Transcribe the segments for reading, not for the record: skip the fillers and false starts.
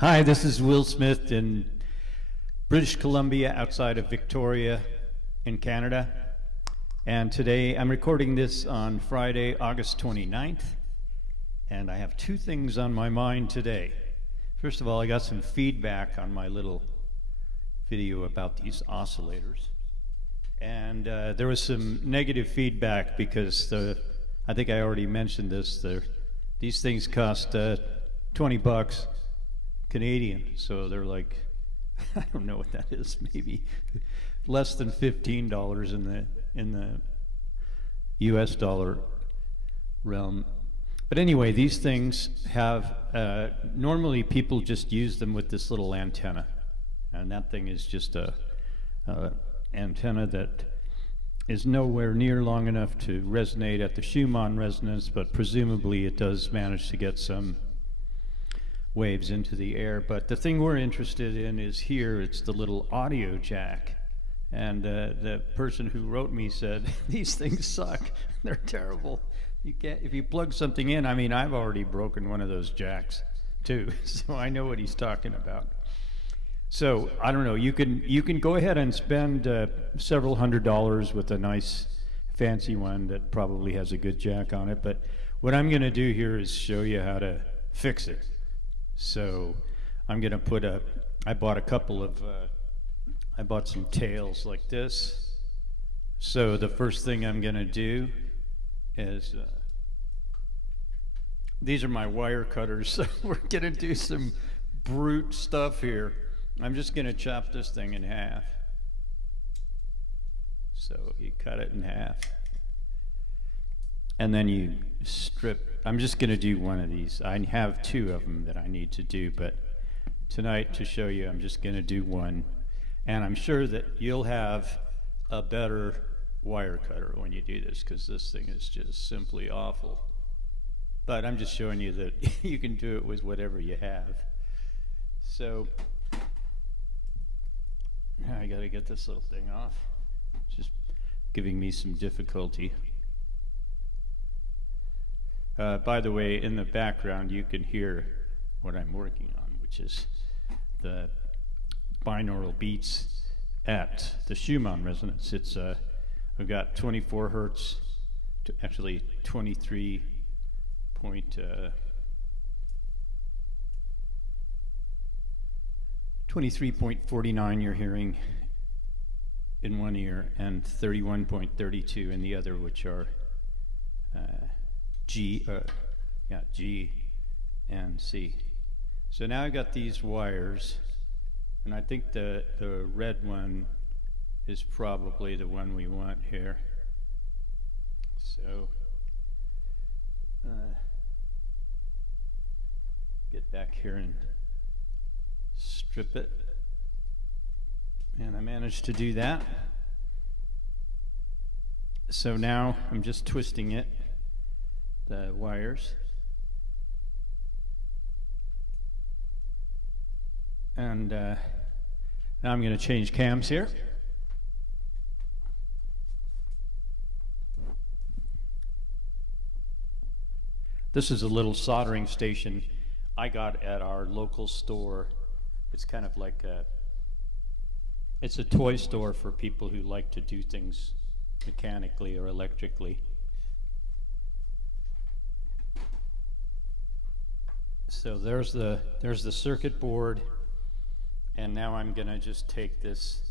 Hi, this is Will Smith in British Columbia outside of Victoria in Canada. And today I'm recording this on Friday, August 29th. And I have two things on my mind today. First of all, I got some feedback on my little video about these oscillators. And there was some negative feedback because I think I already mentioned this. These things cost 20 bucks. Canadian, so they're like, I don't know what that is, maybe less than $15 in the US dollar realm. But anyway, these things have normally people just use them with this little antenna, and that thing is just a antenna that is nowhere near long enough to resonate at the Schumann resonance, but presumably it does manage to get some waves into the air. But the thing we're interested in is here. It's the little audio jack, and the person who wrote me said these things suck. They're terrible. You can't, if you plug something in, I mean, I've already broken one of those jacks too, so I know what he's talking about. So I don't know, you can go ahead and spend several $100s with a nice fancy one that probably has a good jack on it, but what I'm going to do here is show you how to fix it. So I'm going to I bought some tails like this. So the first thing I'm going to do is, these are my wire cutters, so we're going to do some brute stuff here. I'm just going to chop this thing in half. So you cut it in half. And then you strip. I'm just going to do one of these. I have two of them that I need to do, but tonight to show you, I'm just going to do one. And I'm sure that you'll have a better wire cutter when you do this, because this thing is just simply awful. But I'm just showing you that you can do it with whatever you have. So I got to get this little thing off. It's just giving me some difficulty. By the way, in the background you can hear what I'm working on, which is the binaural beats at the Schumann resonance. It's I've got 24 hertz, actually 23.49 you're hearing in one ear, and 31.32 in the other, which are G and C. So now I've got these wires, and I think the red one is probably the one we want here. So get back here and strip it, and I managed to do that. So now I'm just twisting it, the wires, and now I'm going to change cams here. This is a little soldering station I got at our local store. It's kind of like it's a toy store for people who like to do things mechanically or electrically. So there's the circuit board, and now I'm going to just take this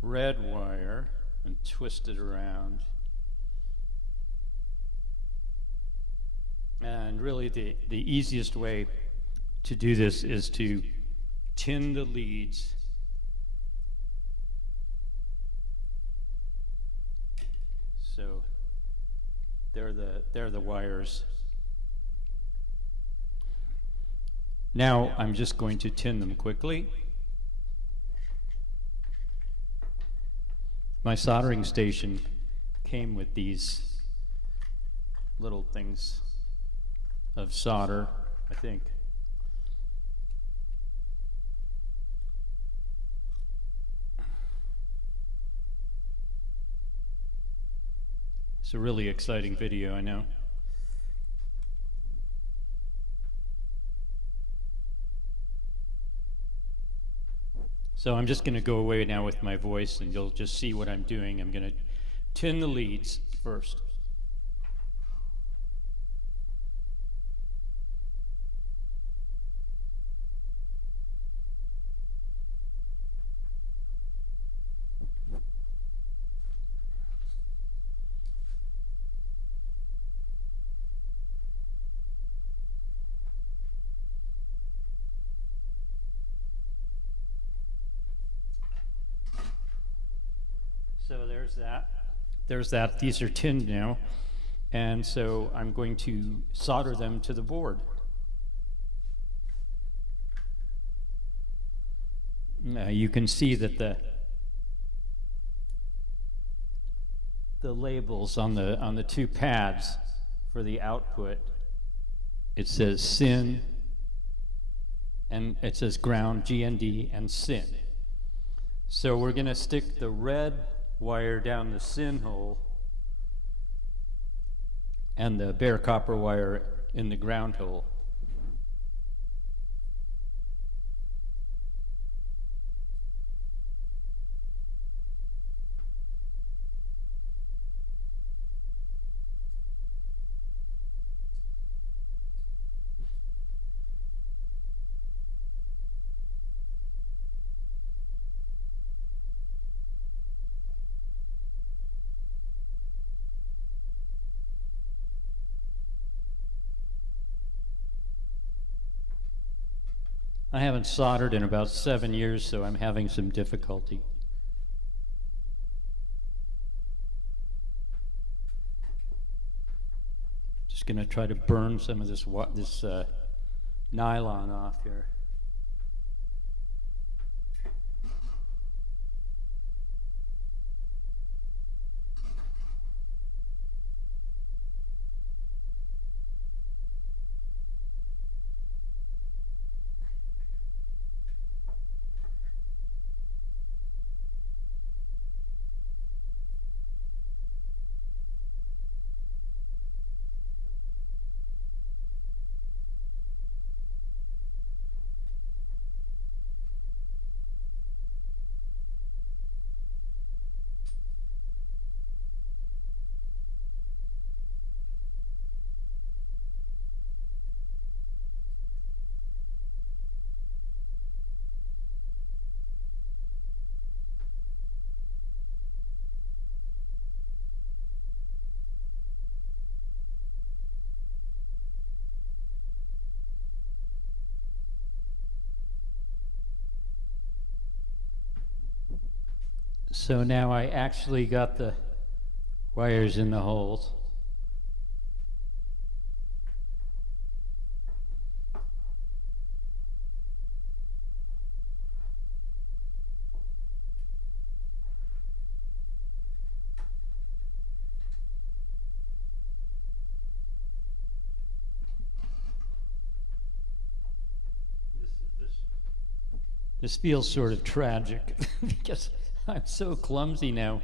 red wire and twist it around. And really the easiest way to do this is to tin the leads. So they're the wires. Now I'm just going to tin them quickly. My soldering station came with these little things of solder, I think. It's a really exciting video, I know. So I'm just going to go away now with my voice, and you'll just see what I'm doing. I'm going to tin the leads first. So there's that. There's that. These are tinned now. And so I'm going to solder them to the board. Now you can see that the labels on the two pads for the output, it says SYN, and it says ground, GND, and SYN. So we're going to stick the red wire down the SYN hole and the bare copper wire in the ground hole. I haven't soldered in about 7 years, so I'm having some difficulty. Just going to try to burn some of this nylon off here. So now I actually got the wires in the holes. This feels sort of tragic because I'm so clumsy now.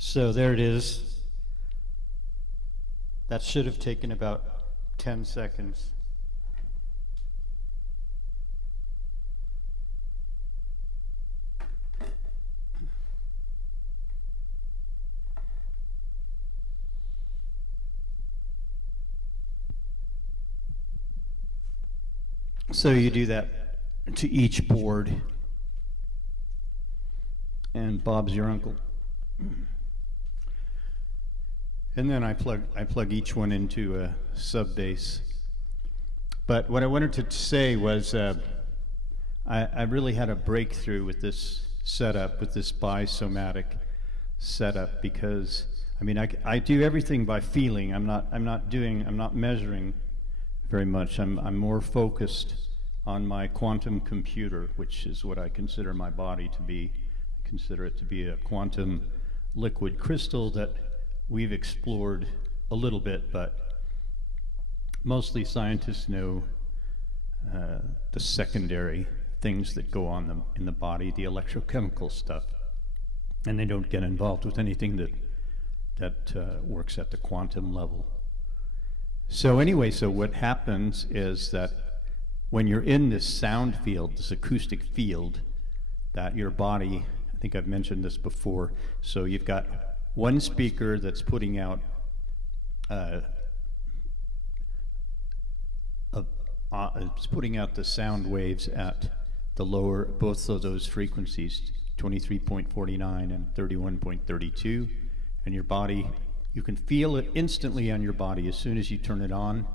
So there it is. That should have taken about 10 seconds. So you do that to each board, and Bob's your uncle. And then I plug each one into a sub bass. But what I wanted to say was I really had a breakthrough with this setup, with this bisomatic setup, because I mean I do everything by feeling. I'm not measuring very much. I'm more focused on my quantum computer, which is what I consider my body to be. I consider it to be a quantum liquid crystal that we've explored a little bit, but mostly scientists know the secondary things that go on in the body, the electrochemical stuff, and they don't get involved with anything that works at the quantum level. So anyway, so what happens is that when you're in this sound field, this acoustic field, that your body, I think I've mentioned this before, so you've got one speaker that's putting out it's putting out the sound waves at the lower, both of those frequencies, 23.49 and 31.32, and your body, you can feel it instantly on your body as soon as you turn it on,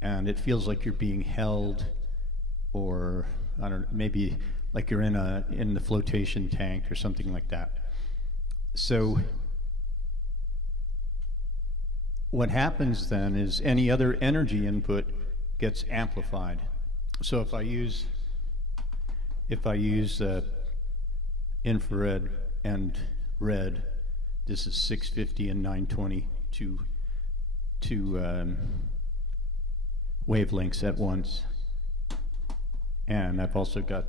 and it feels like you're being held, or I don't know, maybe like you're in the flotation tank or something like that. So what happens then is any other energy input gets amplified. So if I use infrared and red, this is 650 and 920, two wavelengths at once. And I've also got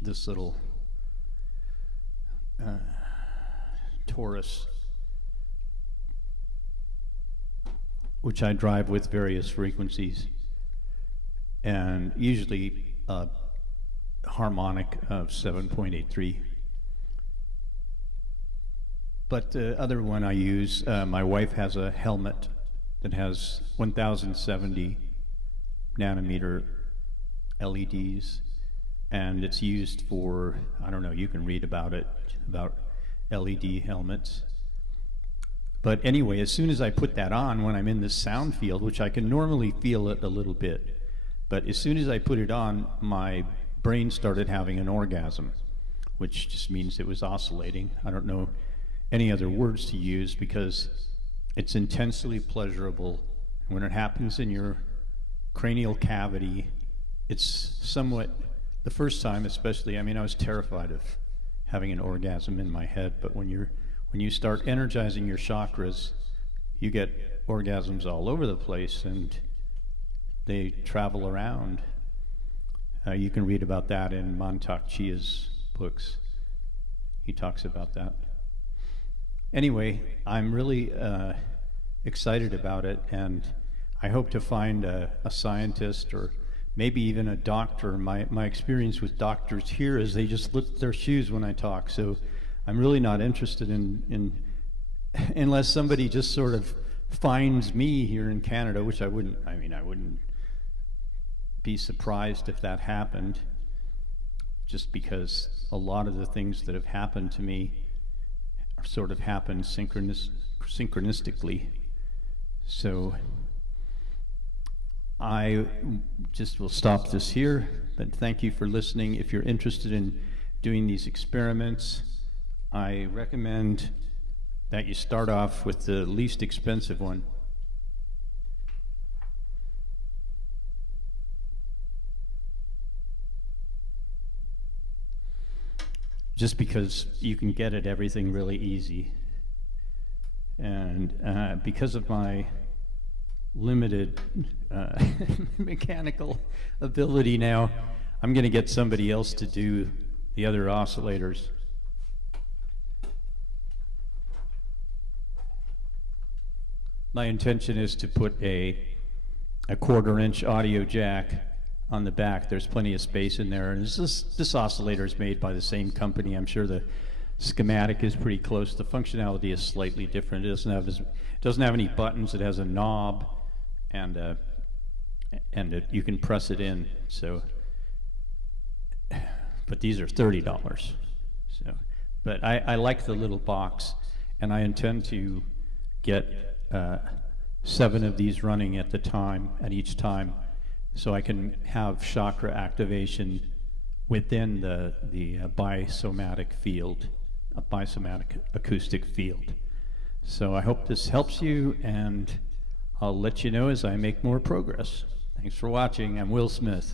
this little torus, which I drive with various frequencies, and usually a harmonic of 7.83. But the other one I use, my wife has a helmet that has 1070 nanometer LEDs, and it's used for, I don't know, you can read about it, about LED helmets. But anyway, as soon as I put that on, when I'm in this sound field, which I can normally feel it a little bit, but as soon as I put it on, my brain started having an orgasm, which just means it was oscillating. I don't know any other words to use, because it's intensely pleasurable. When it happens in your cranial cavity, it's somewhat, the first time especially, I mean, I was terrified of having an orgasm in my head, but when you start energizing your chakras, you get orgasms all over the place, and they travel around. You can read about that in Mantak Chia's books. He talks about that. Anyway, I'm really excited about it, and I hope to find a scientist or maybe even a doctor. My experience with doctors here is they just lift their shoes when I talk, so I'm really not interested in unless somebody just sort of finds me here in Canada, which I wouldn't be surprised if that happened, just because a lot of the things that have happened to me sort of happened synchronistically. So I just will stop this here, but thank you for listening. If you're interested in doing these experiments, I recommend that you start off with the least expensive one. Just because you can get at everything really easy. And because of my limited mechanical ability now, I'm going to get somebody else to do the other oscillators. My intention is to put a 1/4-inch audio jack on the back. There's plenty of space in there, and this oscillator is made by the same company. I'm sure the schematic is pretty close. The functionality is slightly different. It doesn't have any buttons. It has a knob and and you can press it in. So, but these are $30. So, but I like the little box, and I intend to get 7 of these running at each time, so I can have chakra activation within the bisomatic field, a bisomatic acoustic field. So I hope this helps you, and I'll let you know as I make more progress. Thanks for watching. I'm Will Smith.